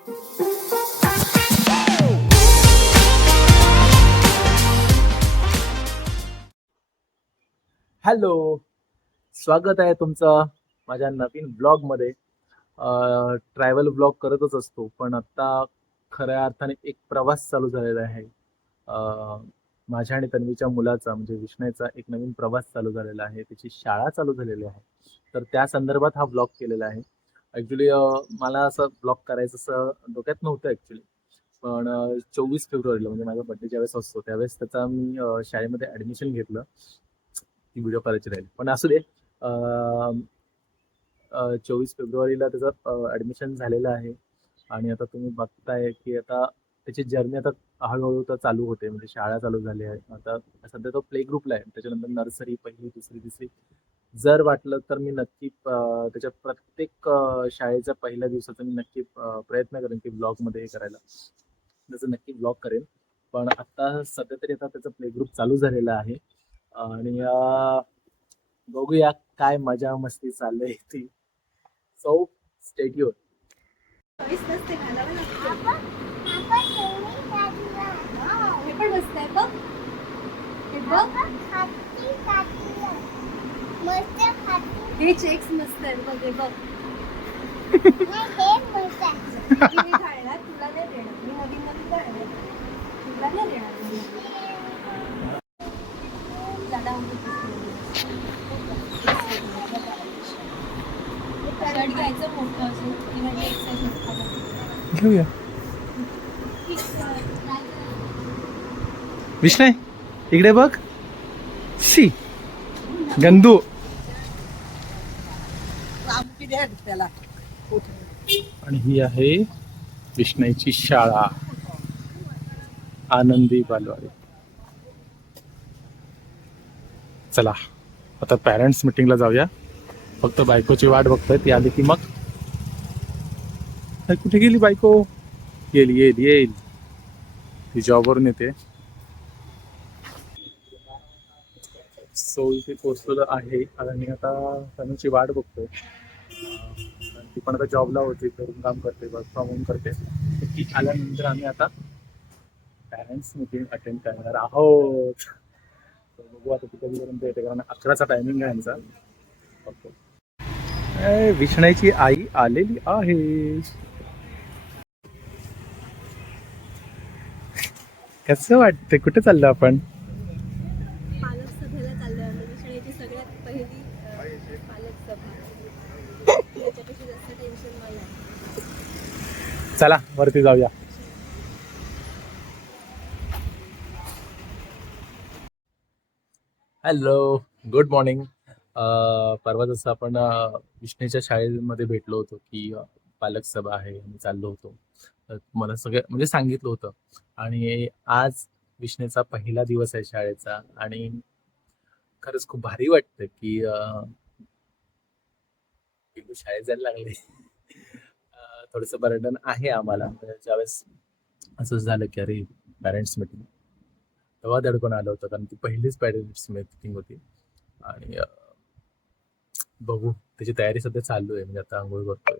Hello, स्वागत आहे तुमचं माझ्या नवीन ब्लॉगमध्ये. ट्रॅव्हल ब्लॉग करतच असतो, पण आता खऱ्या अर्थाने एक प्रवास चालू झालेला आहे. माझ्या आणि तन्वीच्या मुलाचा म्हणजे विष्णयचा एक नवीन प्रवास चालू झालेला आहे. त्याची शाळा चालू झालेली आहे. तर त्या संदर्भात हा ब्लॉग केलेला आहे. ॲक्च्युली मला असं ब्लॉग करायचं असं डोक्यात नव्हतं ॲक्च्युली. पण 24 फेब्रुवारीला म्हणजे माझा बर्थडे ज्यावेळेस असतो त्यावेळेस त्याचा मी शाळेमध्ये ॲडमिशन घेतलं. ती व्हिडिओ करायची राहील, पण असू दे. 24 फेब्रुवारीला त्याचं ॲडमिशन झालेलं आहे आणि आता तुम्ही बघताय की आता त्याची जर्नी आता हळूहळू तर चालू होते. म्हणजे शाळा चालू झाली आहे. आता सध्या तो प्ले ग्रुपला आहे. त्याच्यानंतर नर्सरी, पहिली, दुसरी, तिसरी. जर वाटलं तर मी नक्की त्याच्या प्रत्येक शाळेच्या पहिल्या दिवसाचा मी नक्की प्रयत्न करेन की ब्लॉगमध्ये हे करायला. त्याचं नक्की ब्लॉग करेन. पण आता सध्या तरी आता त्याचं प्ले ग्रुप चालू झालेला आहे आणि बघूया काय मजा मस्ती चाललंय ती. So stay tune. चॉईस नसते, घालावं लागतं. हे पण मस्त आहे बघ. हे बघ. हे चेक्स मस्त आहेत बघ. हे बघ. मी घालणार, तुला नाही देणार. मी नवीन नवीन घालणार, तुला नाही देणार. दादा शर्ट घ्यायचं मोठं असेल की म्हणजे एक्सरसाइज घेऊया. विष्णय इकडे बघ. शी गंदू. आणि ही आहे विष्णयची शाळा, आनंदी बालवाडी. चला आता पॅरेंट्स मीटिंगला जाऊया. फक्त बायकोची वाट बघतोय, ती आली की मग. कुठे गेली बायको? येईल येईल येईल, ती जॉबवरून येते. सो इथे पोहोचलेलं आहे आणि आता तनुची वाट बघतोय. ती पण आता जॉबला होती, घरून काम करते, वर्क फ्रॉम होम करते. ती आल्यानंतर आम्ही आता पॅरेंट्स मीटिंग अटेंड करणार आहोत. बघू आता ती कधीपर्यंत येते, कारण 11चा टायमिंग आहे आमचा. विष्णयची आई आलेली आहे. कसं वाटतंय? कुठे चाललो आपण? पालक सभेला चाललोय आम्ही. विषयाची सगळ्यात पहिली पालक सभा. त्याच्यापेक्षा जास्त टेन्शन मला आहे. चला वरती जाऊया. Hello, good morning. परवा जसं आपण विष्णूच्या शाळेमध्ये भेटलो होतो की पालक सभा आहे आणि चाललो होतो. तर मला सगळं म्हणजे सांगितलं होतं. आणि आज विष्णूचा पहिला दिवस आहे शाळेचा आणि खरंच खूप भारी वाटतं की पिल्लू शाळेत जायला लागले. थोडंसं बर्डन आहे आम्हाला. म्हणजे ज्यावेळेस असं झालं की अरे पॅरेंट्स मीटिंग, तेव्हा दडपण आलं होतं, कारण ती पहिलीच पॅरेंट्स मीटिंग होती. आणि बघू, त्याची तयारी सध्या चालू आहे. म्हणजे आता आंघोळ करतोय.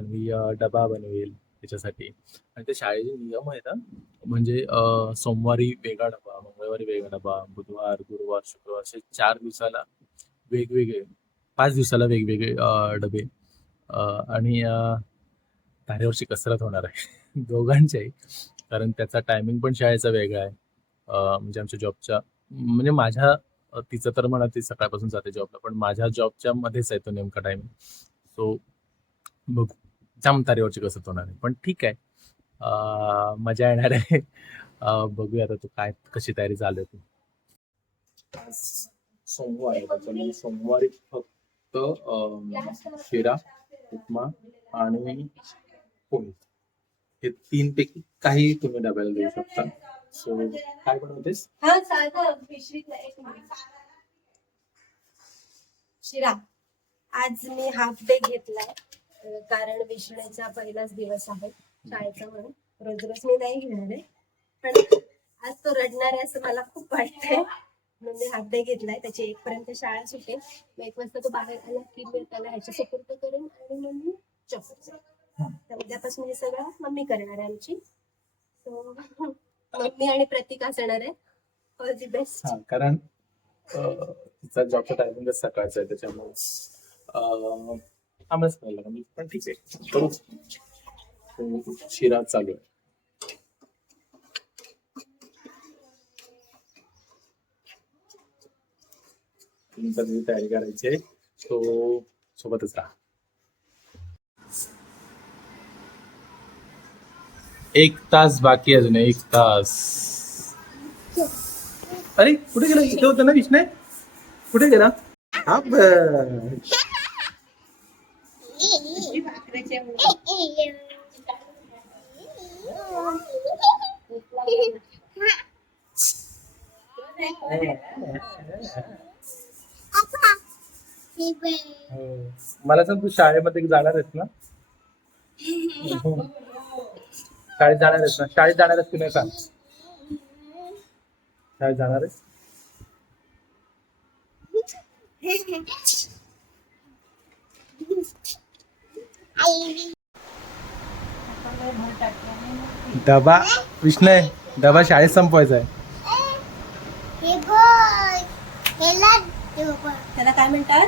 मी डबा बनवेल त्याच्यासाठी. आणि ते शाळेचे नियम आहेत हा. म्हणजे सोमवारी वेगळा डबा, मंगळवारी वेगळा डबा, बुधवार, गुरुवार, शुक्रवार असे 4 दिवसाला वेगवेगळे, 5 दिवसाला वेगवेगळे डबे. आणि धारेवरची कसरत होणार आहे दोघांच्याही, कारण त्याचा टायमिंग पण शाळेचा वेगळा आहे. म्हणजे आमच्या जॉबच्या, म्हणजे माझ्या तिचं तर म्हणा ती सकाळपासून जाते जॉबला, पण माझ्या जॉबच्या मध्येच आहे तो नेमका टायमिंग. सो बघू, जाम तारेवरची कसरत होणार आहे, पण ठीक आहे. मजा येणार आहे. बघूया आता तू काय, कशी तयारी चालू आहे ती. सोमवार आहे, त्याच्यामुळे सोमवारी फक्त शिरा, उपमा आणि पोळी हे 3 पैकी काही तुम्ही डब्याला देऊ शकता. सो काय बनवतेस? हा चालतं. पिशवीतला एक मिनिट. शिरा. आज मी हाफ डे घेतलाय, कारण विष्णूचा पहिलाच दिवस आहे शाळेचा म्हणून. रोज रोज मी नाही घेणार आहे, पण आज तो रडणार आहे असं मला खूप वाटतंय, म्हणून मी हाफ डे घेतलाय. त्याची 1 पर्यंत शाळा सुटेल. मग 1 वाजता तो बाहेर आला की मी त्याला ह्याच्या सपोर्ट करेन आणि मग मी तर उद्यापासून हे सगळं मम्मी करणार आहे आमची. सो मम्मी आणि प्रतीक असणार आहे. All the best. हा, कारण तिचा जॉबचा टायमिंगच सकाळचा आहे त्याच्यामुळे आम्हालाच करायला लागेल. पण ठीक आहे, करू. तो शिरा चालू आहे. तुमचा तयारी करायची आहे, तो सोबतच राहा. 1 तास बाकी आहे, अजून 1 तास. अरे कुठे गेला? इथे होता ना विष्णू, कुठे गेला? हा मला सांग, तू शाळेमध्ये जाणार आहेस ना? शाळेत जाणार आहेस ना? शाळेत जाणार आहेस की नाही सांग? शाळेत जाणार आहेस? डबा विष्णू, डबा शाळेत संपवायचा आहे. त्याला काय म्हणतात?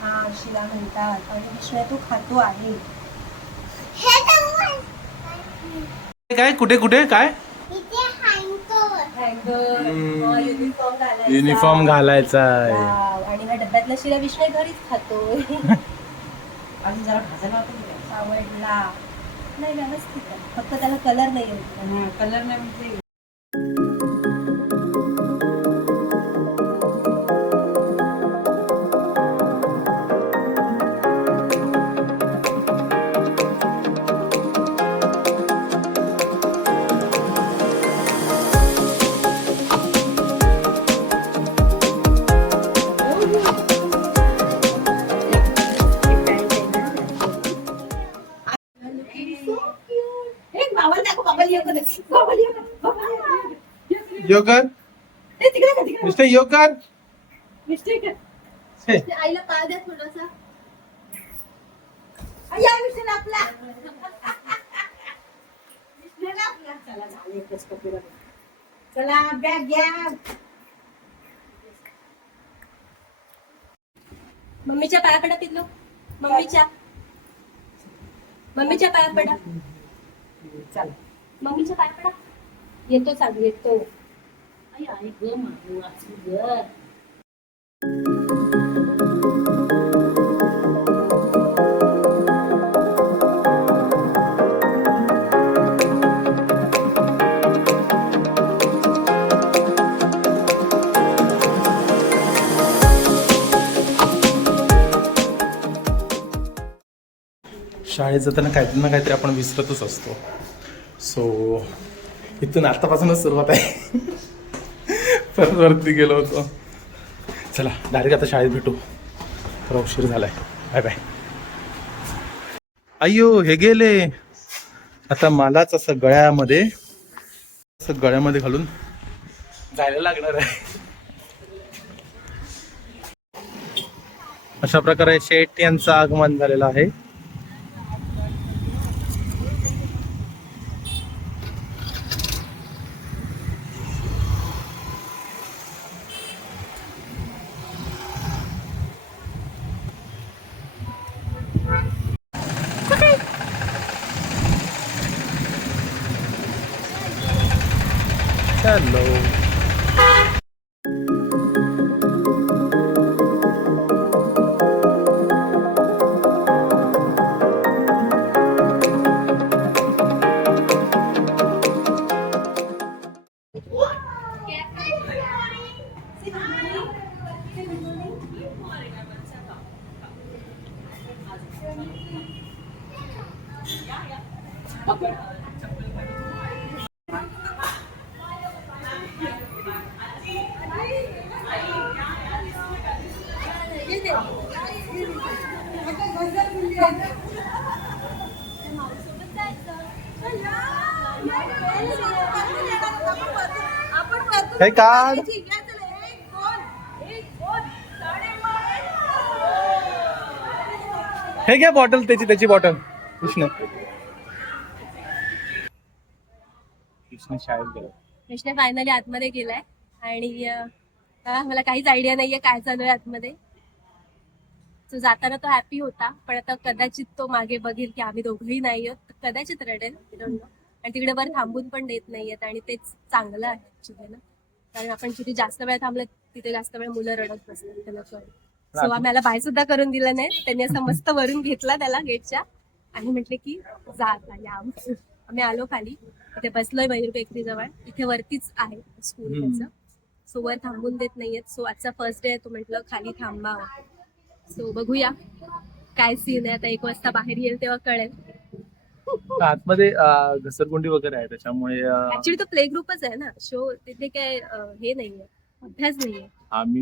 हा, शिला म्हणतात. आणि विष्णू तू खातो आहे. काय कुठे कुठे काय? युनिफॉर्म घालायचा आहे. आणि ह्या डब्यातला शिरा विष्णू घरीच खातो. अजून जरा भाजायला आवडला नाही, व्यवस्थित आहे. फक्त त्याला कलर नाही येत. कलर नाही म्हणजे योगन मिस्टर योगन, आईला पाय द्या थोडासा. चला बॅग घ्या. मम्मीच्या पाया पडा पिल्लू. मम्मीच्या पाया पडा. चला. मम्मीच्या पाया पडा. येतो सांग, येतो. शाळेत जाताना काहीतरी ना काहीतरी आपण विसरतच असतो. सो इथून आतापासूनच सुरुवात आहे. परत वरती गेलो होतो. चला डायरेक्ट आता शाळेत भेटू. थोडा उशीर झालाय. Bye bye. अय्यो हे गेले. आता मलाच असं गळ्यामध्ये घालून जायला लागणार आहे. अशा प्रकारे शेठ यांचं आगमन झालेलं आहे. Hello. Hey, God. हे घ्या बॉटल, त्याची बॉटल. कृष्ण शाळेत गेला. कृष्ण फायनली आतमध्ये गेलाय आणि मला काहीच आयडिया नाहीये काय चालू आहे आतमध्ये. तो जाताना तो हॅपी होता, पण आता कदाचित तो मागे बघेल की आम्ही दोघंही नाही आहोत, कदाचित रडेल, आणि तिकडे वर थांबून पण देत नाहीयेत, आणि तेच चांगलं आहे ऍक्च्युली ना, कारण आपण जिथे जास्त वेळ थांबलं तिथे जास्त वेळ मुलं रडत बसतात, त्याला कळलं. सो आम्हाला बाय सुद्धा करून दिलं नाही, त्यांनी असं मस्त वरून घेतला त्याला गेटच्या आणि म्हटले की जा आता या. आम्ही आलो खाली, इथे बसलोय मयूर बेकरी जवळ, इथे वरतीच आहे स्कूल त्याचं. सो वर थांबून देत नाहीयेत. सो आजचा फर्स्ट डे आहे, तो म्हटलं खाली थांबा. सो बघूया काय सीन आहे. आता 1 वाजता बाहेर येईल तेव्हा कळेल. आतमध्ये घसरगुंडी वगैरे आहे, त्याच्यामुळे ऍक्च्युली तो प्ले ग्रुपच आहे ना, शो तिथे काय हे नाहीये, अभ्यास नाहीये.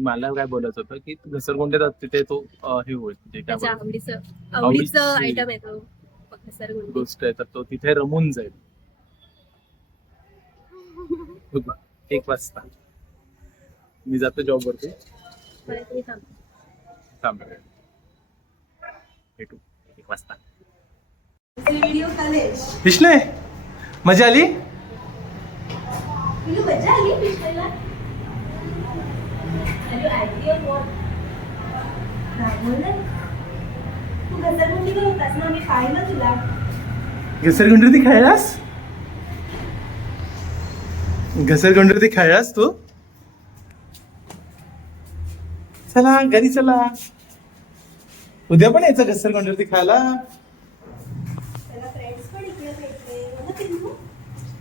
मला काय बोलायचं होतं की घसरगुंडीत तिथे तो हे होईल, म्हणजे काय त्याच्या बोलतात, आवडीचं आयटम आहे तो घसरगुंडी. गोष्ट आहे, तर तो तिथे रमून जाईल. 1 वाजता मी जातो जॉब वरती. भेटू 1 वाजता. व्हिडिओ कॉलेज विष्णू मजा आली. मजा आली कृष्णाला. तू घसरगुंडीवर होतास ना, मी पाहिलं तुला. घसरगुंडी खेळलास? घसरगुंडी खेळलास तू? चला घरी चला, उद्या पण यायचं घसरगुंडी खायला. त्याला फ्रेंड्स पण इकडे भेटले ना, पिल्लू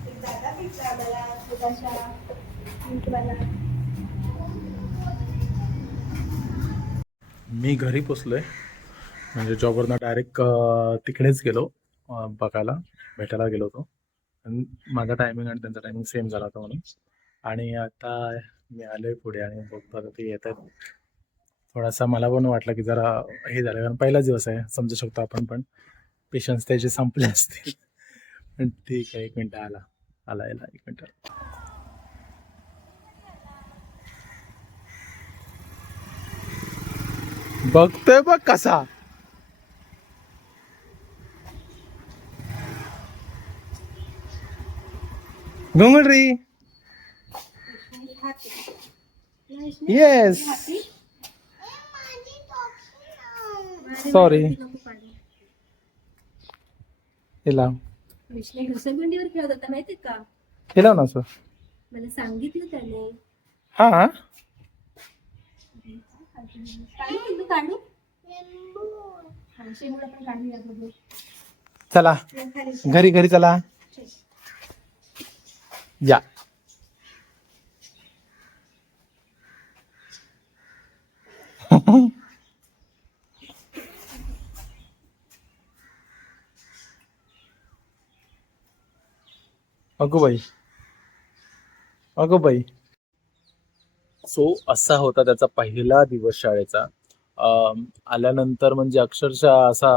एक दादा भेटला आम्हाला तुझ्याशा क्यूटवाला. मी घरी पोचलोय, म्हणजे जॉबवरनं डायरेक्ट तिकडेच गेलो बघायला, भेटायला गेलो होतो. आणि माझा टायमिंग आणि त्यांचा टायमिंग सेम झाला होता म्हणून. आणि आता मी आलोय पुढे आणि बघतो आता ते येत आहेत. थोडासा मला पण वाटलं की जरा हे झालं, कारण पहिलाच दिवस आहे, समजू शकतो आपण, पण पेशन्स त्याचे संपले असतील. पण ठीक आहे, 1 मिनिट आला 1 मिनिट. बघतोय बघ कसा. घुंगडी. येस. सॉरी. हिला विष्णू घसरगुंडीवर खेळत होता माहितीये का? हिला ना सर मला सांगितलं त्याने. हा काढू पिल्लू, काढू. शेंगुळा पण काढूया बघू. चला घरी चला या. अगो बाई. सो असा होता त्याचा पहिला दिवस शाळेचा. आल्यानंतर म्हणजे अक्षरशः असा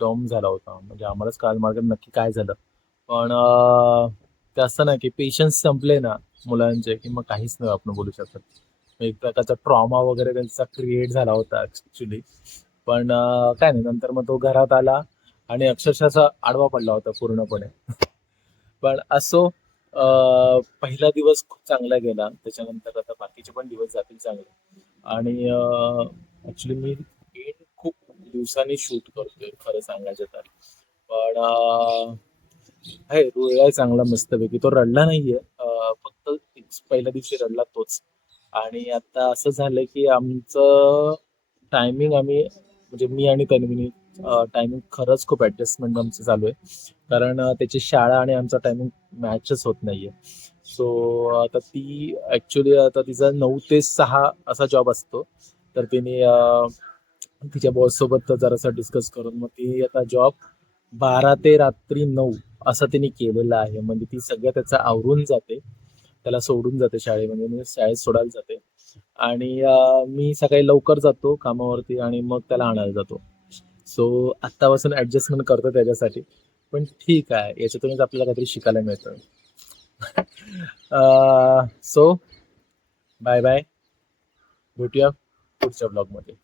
दम झाला होता, म्हणजे आम्हालाच काल मार्ग नक्की काय झालं. पण ते असं ना की पेशन्स संपले ना मुलांचे की मग काहीच नाही आपण बोलू शकत. एक प्रकारचा ट्रॉमा वगैरे त्यांचा क्रिएट झाला होता ऍक्च्युली. पण काय नाही, नंतर मग तो घरात आला आणि अक्षरशः असा आडवा पडला होता पूर्णपणे. पण असो, पहिला दिवस खूप चांगला गेला. त्याच्यानंतर आता बाकीचे पण दिवस जातील चांगले. आणि ऍक्च्युली मी खूप दिवसांनी शूट करतोय खरं सांगायचं तर. पण आहे रोया चांगला मस्तपैकी, तो रडला नाहीये, फक्त पहिल्या दिवशी रडला तोच. आणि आता असं झालं की आमचं टायमिंग आम्ही म्हणजे मी आणि तन्वीनी टायमिंग खरंच खूप ऍडजस्टमेंट आमचं चालू आहे, कारण त्याची शाळा आणि आमचा टायमिंग मॅचच होत नाहीये. सो आता ती ऍक्च्युली आता तिचा 9 ते 6 असा जॉब असतो. तर तिने तिच्या बॉस सोबत जरासा डिस्कस करून मग ती आता जॉब 12 ते रात्री 9 असं तिने केलेलं आहे. म्हणजे ती सगळं त्याचं आवरून जाते, त्याला सोडून जाते शाळेमध्ये, म्हणजे शाळेत सोडायला जाते. आणि मी सकाळी लवकर जातो कामावरती आणि मग त्याला आणायला जातो. सो आत्तापासून ऍडजस्टमेंट करतो त्याच्यासाठी. पण ठीक आहे, याच्यातूनच आपल्याला काहीतरी शिकायला मिळतं. सो बाय बाय, भेटूया पुढच्या ब्लॉगमध्ये.